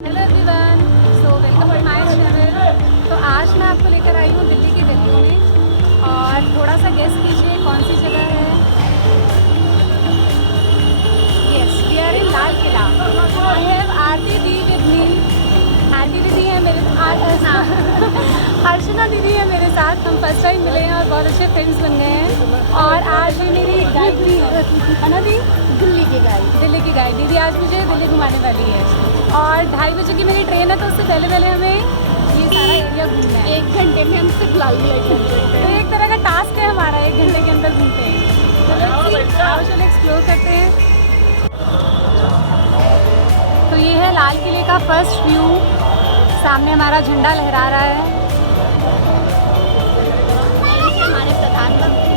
Hello everyone, so welcome to my channel. तो आज मैं आपको लेकर आई हूँ दिल्ली की गलियों में और थोड़ा सा गेस कीजिए कौन सी जगह है। Yes, we are in Lal Qila. I have Aarti di with me. Aarti didi है मेरे अर्चना दीदी है मेरे साथ। हम फर्स्ट टाइम मिले हैं और बहुत अच्छे फ्रेंड्स बन गए हैं। और आज भी मेरी गाइड भी है ना दी, दिल्ली की गाइड दीदी आज मुझे दिल्ली घुमाने वाली है। और 2:30 बजे की मेरी ट्रेन है, तो उससे पहले पहले हमें ये सारा एरिया घूमना है। 1 घंटे में हम सिर्फ लाल किला घूमते हैं। तो एक तरह का टास्क है हमारा, 1 घंटे के अंदर घूमते हैं। चलो एक्सप्लोर करते हैं। तो ये है लाल किले का फर्स्ट व्यू। सामने हमारा झंडा लहरा रहा है। हमारे प्रधानमंत्री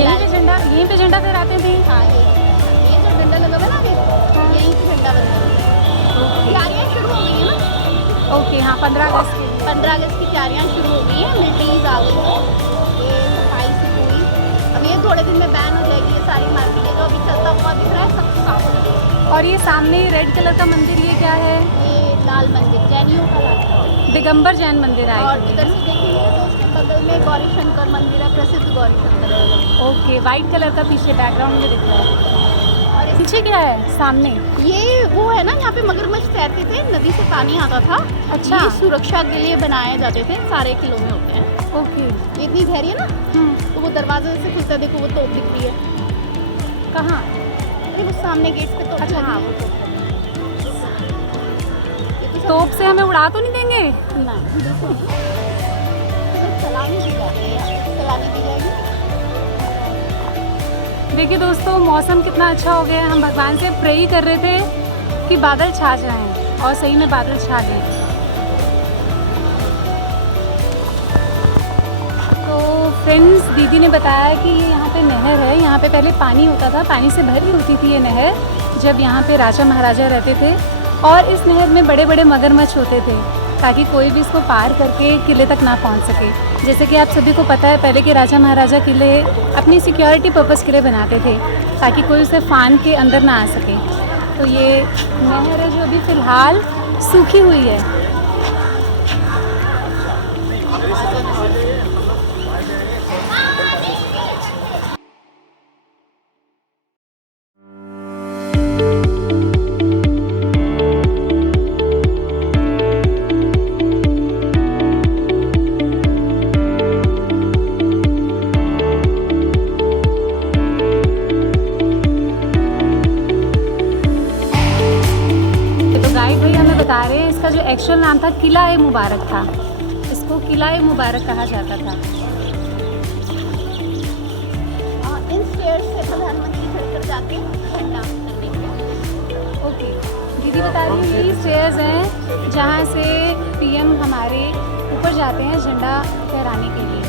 यहीं पे झंडा फहराते थे। हाँ, ये जो झंडा लगा हुआ है ना, यहीं से झंडा बनता है। तैयारियाँ शुरू हो गई है ना। ओके, हाँ 15 अगस्त के लिए। 15 अगस्त की तैयारियाँ शुरू हो गई हैं। मिलिट्रीज आ गई हैं। ये सफाई से पूरी, अब ये थोड़े दिन में बैन हो जाएगी। ये सारी मार्केटें जो अभी चलता हुआ दिख रहा है सब साफ हो जाएगी। और ये सामने रेड कलर का मंदिर, ये क्या है? ये लाल मंदिर जैनियों का लाल दिगंबर जैन मंदिर है। और इधर से देखेंगे तो उसके बगल में गौरी शंकर मंदिर है, प्रसिद्ध गौरी शंकर है। ओके, वाइट कलर का पीछे बैकग्राउंड में दिख रहा है। और पीछे क्या है सामने? ये वो है ना, यहाँ पे मगरमच्छ तैरते थे, नदी से पानी आता था। अच्छा। ये सुरक्षा के लिए बनाए जाते थे, सारे किलों में होते हैं। ओके। ये इतनी गहरी है ना, तो वो दरवाजे से खुलता है। देखो वो तोप दिख रही है। कहाँ? अरे वो सामने गेट पे तोप। अच्छा, हाँ, वो ये तो तोप से हमें उड़ा तो नहीं देंगे? नहीं, बिल्कुल तो सलामी दी जाती है, यहाँ पे सलामी दी जाएगी। देखिए दोस्तों, मौसम कितना अच्छा हो गया है। हम भगवान से प्रे ही कर रहे थे कि बादल छा जाएं, और सही में बादल छा गए। तो फ्रेंड्स, दीदी ने बताया कि ये यहाँ पे नहर है। यहाँ पे पहले पानी होता था, पानी से भरी होती थी ये नहर जब यहाँ पे राजा महाराजा रहते थे। और इस नहर में बड़े बड़े मगरमच्छ होते थे, ताकि कोई भी इसको पार करके किले तक ना पहुँच सके। जैसे कि आप सभी को पता है, पहले के राजा महाराजा किले अपनी सिक्योरिटी पर्पज़ के लिए बनाते थे, ताकि कोई उसे फान के अंदर ना आ सके। तो ये नहर है जो अभी फ़िलहाल सूखी हुई है। बता रहे हैं, इसका जो एक्चुअल नाम था किला ए मुबारक था। इसको किला ए मुबारक कहा जाता था। इन स्टेयर्स से प्रधानमंत्री चढ़कर जाके झंडा करने के। ओके, दीदी बता रही है यही स्टेयर्स हैं जहाँ से पीएम हमारे ऊपर जाते हैं झंडा फहराने के लिए।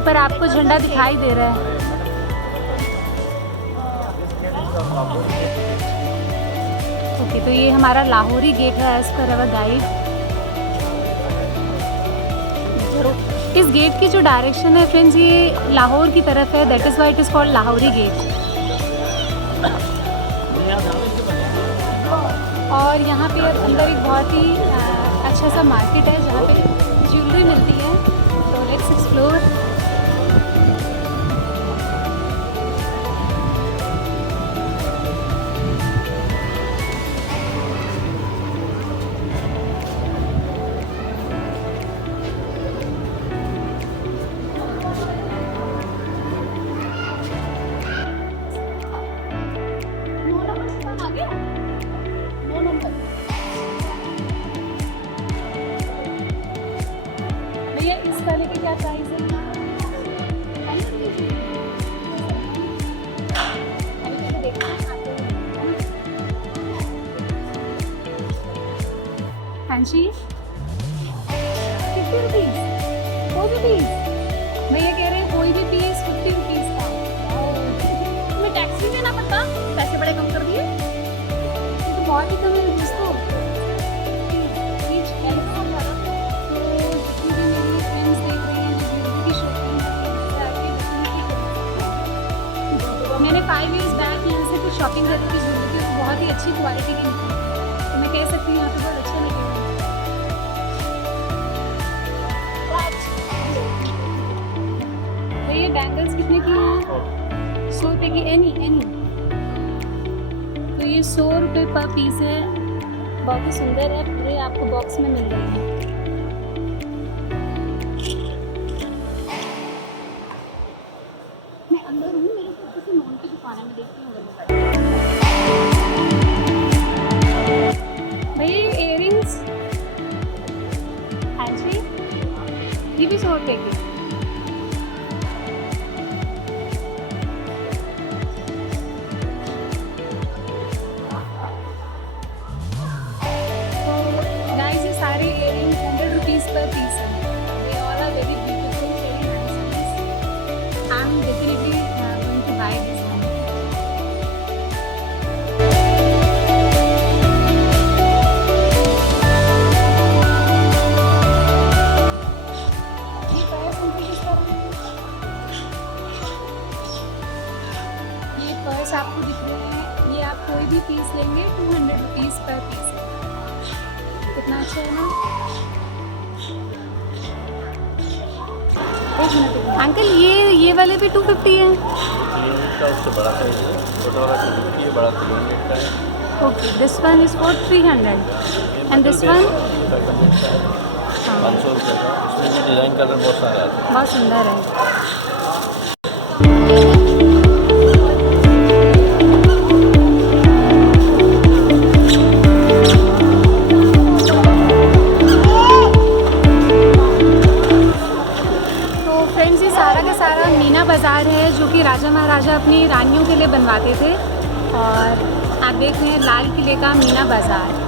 ऊपर आपको झंडा दिखाई दे रहा है। ओके, तो ये हमारा लाहौरी गेट है एज पर अवर गाइड। इस गेट की जो डायरेक्शन है फ्रेंड्स, ये लाहौर की तरफ है। That is why it is called Lahori gate. और यहाँ पे अंदर एक बहुत ही अच्छा सा मार्केट है जहाँ पे ज्वेलरी मिलती है। तो लेट्स एक्सप्लोर। भैया इस वाले की क्या प्राइस है? हाँ जी, 50 रुपीज़, कोई भी पीस। भैया कह रहे हैं कोई भी पीस 50 रुपीज़ का। तुम्हें टैक्स भी देना पड़ता, पैसे बड़े कम कर दिए। ये तो बहुत ही कम है दोस्तों। तो जितनी भी मेरी फ्रेंड्स देख रही हैं जो ब्यूटी की शॉपिंग मैंने 5 years बैक यहाँ से कुछ शॉपिंग करी थी जूलरी की, तो बहुत ही अच्छी क्वालिटी की निकली, तो मैं कह सकती हूँ यहाँ पे बहुत अच्छा लगेगा। तो ये बैंगल्स कितने की हैं? 100 रुपये की एनी। तो ये 100 रुपये पर पीस है, बहुत ही सुंदर है, पूरे आपको बॉक्स में मिल रही है। मैं अंदर हूँ, मेरे को किसी नॉन की दुकान है, मैं देखती हूँ। भैया इयरिंग्स, हाँ जी, ये भी 100 रुपये की। गाइस ये सारे इयरिंग्स 100 रुपीज़ पर पीस है। They all are very beautiful, very nice pieces. I'm definitely going to buy this one. ये पर्स हमको किस तरह है? ये पर्स आपको दिख रहे हैं, ये आप कोई भी पीस लेंगे 200 रुपीज़ पर पीस है। कितना अच्छा है ना। एक मिनट अंकल, ये वाले भी 250 है। का उससे बड़ा साइज है, छोटा वाला 250 है, बड़ा 300 का है। Okay, this one is for 300 and this one 500 रुपये का। इसमें भी डिज़ाइन कलर बहुत सारे आते हैं। बहुत सुंदर है। तो फ्रेंड्स ये सारा का सारा मीना बाज़ार है, जो कि राजा महाराजा अपनी रानियों के लिए बनवाते थे। और आप देख रहे हैं लाल किले का मीना बाज़ार।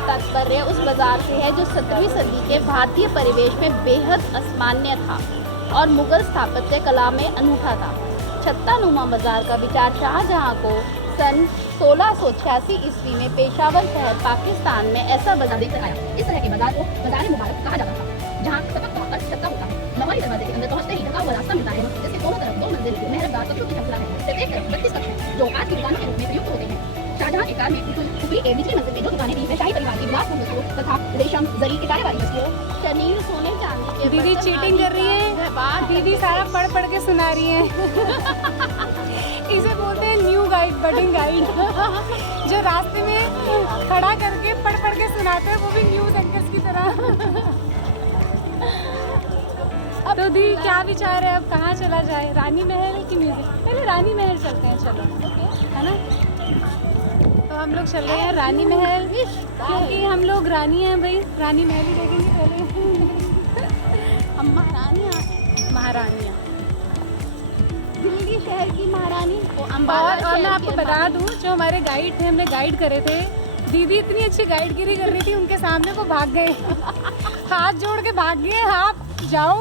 तात्पर्य उस बाजार से है जो 17वीं सदी के भारतीय परिवेश में बेहद असामान्य था और मुगल स्थापत्य कला में अनूठा था। छत्तानुमा बाजार का विचार शाहजहां को सन 1686 ईस्वी में पेशावर शहर पाकिस्तान में ऐसा बाजार देकर आया। इस तरह के बाजार को बाजार मुबारक कहा जाता था, जहां सबक का अर्थ छत्ता होता है। नवारी दरवाजे के अंदर पहुंचते ही ढका हुआ रास्ता मिलता है, जिसके दोनों तरफ 2 मंजिल मेहराबदार कक्षों की श्रृंखला है। सिर्फ एक तरफ 32 कक्ष हैं, जो आज की दुकानों के रूप में प्रयुक्त होते हैं। शाहजहां के काल में ऊपरी निचली मंजिल में जो दुकानें थी, वे शाही परिवार की विलासपूर्ण वस्तुओं तथा रेशम, जरी, इटारे वाली वस्तुओं, शनीर, सोने चांदी के दीदी बर्तन चीटिंग कर रही है, दीदी सारा पढ़ के सुना रही है। इसे बोलते हैं न्यू गाइड, बडिंग गाइड, जो रास्ते में खड़ा करके पढ़ के सुनाते हैं, वो भी न्यूज़ एंकर्स की तरह। तो दी क्या विचार है, अब कहाँ चला जाए, रानी महल की म्यूजिक? पहले रानी महल चलते हैं, चलो, है ना। तो हम लोग चल रहे हैं रानी महल, क्योंकि हम लोग रानी हैं भाई, रानी महल ही देखेंगे पहले। हम महारानियाँ हैं, महारानियाँ, दिल्ली शहर की महारानी को और अम्बाला मैं आपको बता दूं, जो हमारे गाइड थे, हमने गाइड करे थे, दीदी इतनी अच्छी गाइडगिरी कर रही थी, उनके सामने वो भाग गए। हाथ जोड़ के भाग गए, आप जाओ,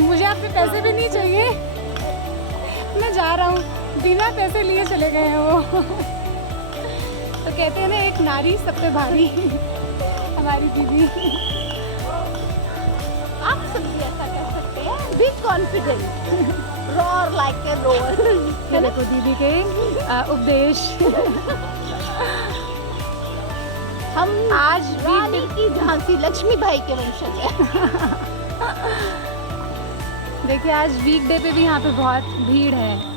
मुझे आपके पैसे भी नहीं चाहिए, मैं जा रहा हूँ, बिना पैसे लिए चले गए हैं वो। तो कहते हैं ना, एक नारी सब पे भारी। हमारी दीदी। आप सब भी ऐसा कर सकते हैं, be confident, roar like a roar. ये देखो दीदी के उपदेश। हम आज रानी की झांसी लक्ष्मीबाई के वंशज हैं। देखिए आज वीकडे पे भी यहाँ पे बहुत भीड़ है।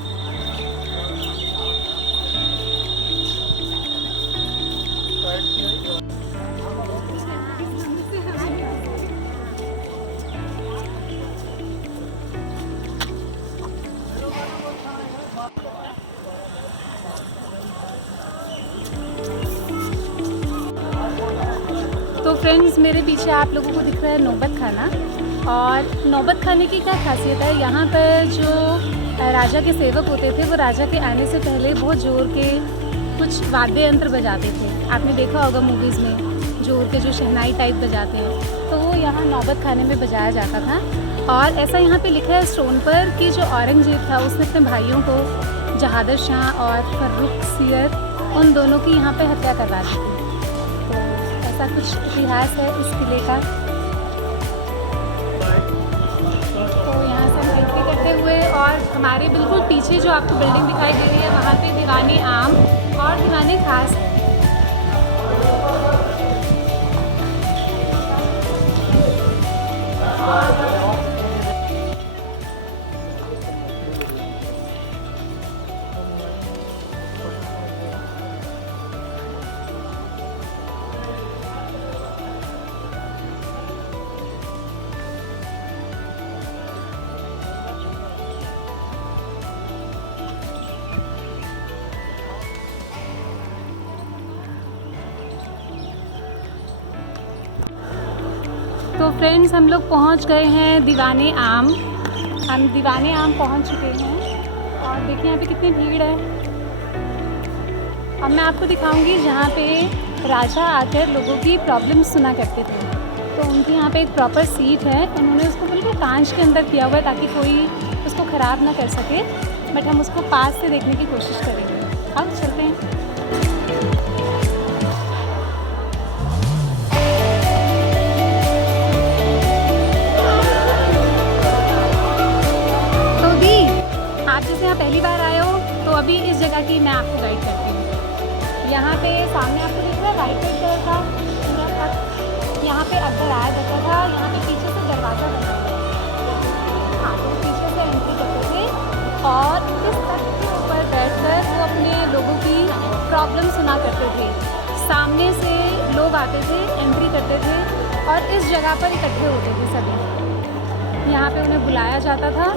तो फ्रेंड्स, मेरे पीछे आप लोगों को दिख रहा है नौबत खाना, और नौबत खाने की क्या खासियत है, यहाँ पर जो राजा के सेवक होते थे, वो राजा के आने से पहले बहुत जोर के कुछ वाद्य यंत्र बजाते थे। आपने देखा होगा मूवीज़ में, जोर के जो शहनाई टाइप बजाते हैं, तो वो यहाँ नौबत खाने में बजाया जाता था। और ऐसा यहाँ पे लिखा है स्टोन पर कि जो औरंगजेब था, उसने अपने भाइयों को, जहादर शाह और फर्रुख सियर उन दोनों की यहाँ पे हत्या करवा दी थी। तो ऐसा कुछ इतिहास है इस किले का। तो यहाँ से हम एंट्री करते हुए और हमारे बिल्कुल पीछे जो आपको बिल्डिंग दिखाई दे रही है वहाँ पे दीवाने आम और दीवाने खास है। तो फ्रेंड्स हम लोग पहुंच गए हैं दीवाने आम। हम दीवाने आम पहुंच चुके हैं और देखिए यहाँ पे कितनी भीड़ है। अब मैं आपको दिखाऊंगी जहाँ पे राजा आकर लोगों की प्रॉब्लम सुना करते थे। तो उनकी यहाँ पे एक प्रॉपर सीट है, उन्होंने उसको बिल्कुल कांच के अंदर किया हुआ है ताकि कोई उसको ख़राब ना कर सके। बट हम उसको पास से देखने की कोशिश करेंगे। अब चलते हैं। पहली बार आए हो तो अभी इस जगह की मैं आपको गाइड करती हूँ। यहाँ पे सामने आपको दिख रहा है वाइट कलर का पूरा था। यहाँ पे अंदर आया जाता था, यहाँ पे पीछे से दरवाज़ा बना हुआ है। हाँ, तो पीछे से एंट्री करते थे और इस तख्त के ऊपर बैठकर वो अपने लोगों की प्रॉब्लम सुना करते थे। सामने से लोग आते थे, एंट्री करते थे और इस जगह पर इकट्ठे होते थे सभी। यहाँ पे उन्हें बुलाया जाता था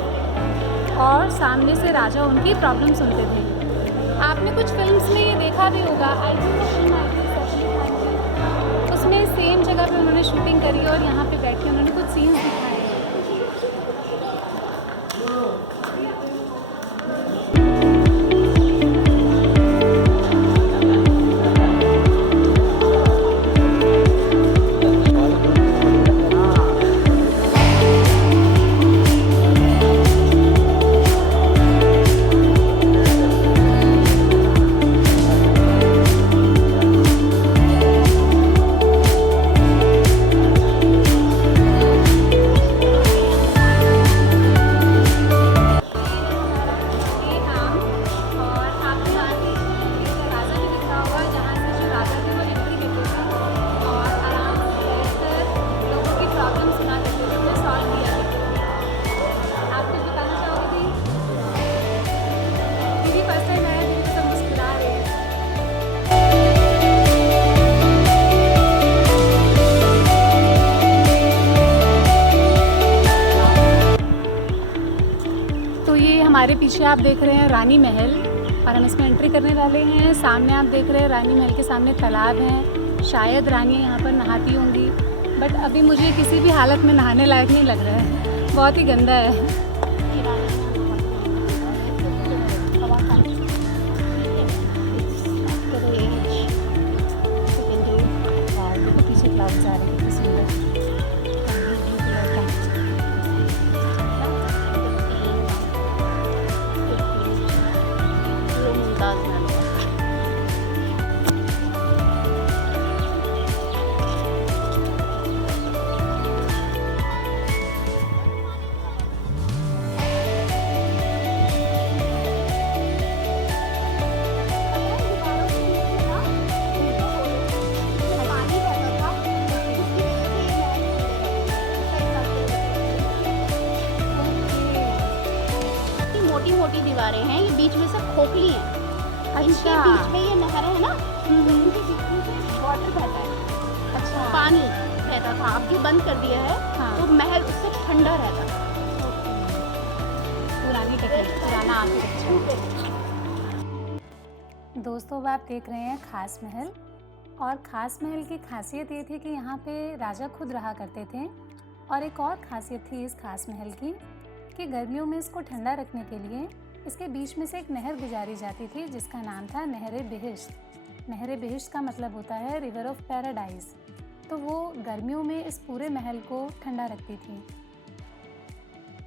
और सामने से राजा उनकी प्रॉब्लम सुनते थे। आपने कुछ फिल्म्स में ये देखा भी होगा, आई थिंक वो फिल्म आई थी सैफ अली खान की, उसमें सेम जगह पे उन्होंने शूटिंग करी और यहाँ पे बैठ के उन्होंने कुछ सीन्स दिखाए। हमारे पीछे आप देख रहे हैं रानी महल और हम इसमें एंट्री करने वाले हैं। सामने आप देख रहे हैं रानी महल के सामने तालाब है, शायद रानी यहाँ पर नहाती होंगी, बट अभी मुझे किसी भी हालत में नहाने लायक नहीं लग रहा है, बहुत ही गंदा है। पीछे क्लाउड्स आ रहे हैं, कितने सुंदर। मोटी दीवारें हैं, ये बीच में सब खोखली हैं। इसके बीच में ये नहर है ना, इनके बीच में से वाटर बहता है। अच्छा, पानी बहता था, अब ये बंद कर दिया है। हाँ। तो महल उससे ठंडा रहता था। पुरानी टेक्निक, पुराना आर्किटेक्चर। दोस्तों अब आप देख रहे हैं खास महल, और खास महल की खासियत ये थी कि यहाँ पे राजा खुद रहा करते थे। और एक और खासियत थी इस खास महल की कि गर्मियों में इसको ठंडा रखने के लिए इसके बीच में से एक नहर गुजारी जाती थी जिसका नाम था नहर बिहिश्त। नहर बिहिश्त का मतलब होता है रिवर ऑफ पैराडाइज। तो वो गर्मियों में इस पूरे महल को ठंडा रखती थी।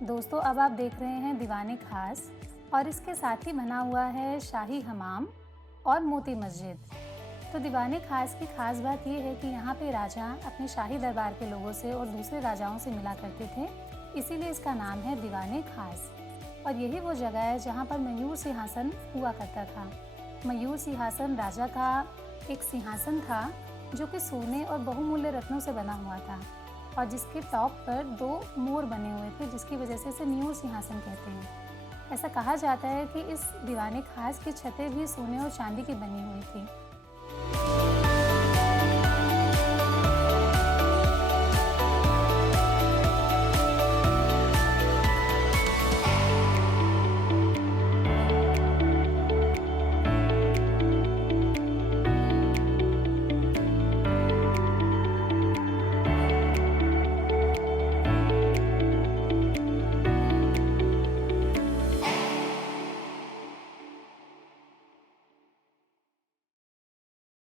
दोस्तों अब आप देख रहे हैं दीवाने खास, और इसके साथ ही बना हुआ है शाही हमाम और मोती मस्जिद। तो दीवाने खास की खास बात यह है कि यहाँ पे राजा अपने शाही दरबार के लोगों से और दूसरे राजाओं से मिला करते थे, इसीलिए इसका नाम है दीवाने खास। और यही वो जगह है जहाँ पर मयूर सिंहासन हुआ करता था। मयूर सिंहासन राजा का एक सिंहासन था जो कि सोने और बहुमूल्य रत्नों से बना हुआ था और जिसके टॉप पर 2 मोर बने हुए थे, जिसकी वजह से इसे मयूर सिंहासन कहते हैं। ऐसा कहा जाता है कि इस दीवाने खास की छतें भी सोने और चांदी की बनी हुई थी।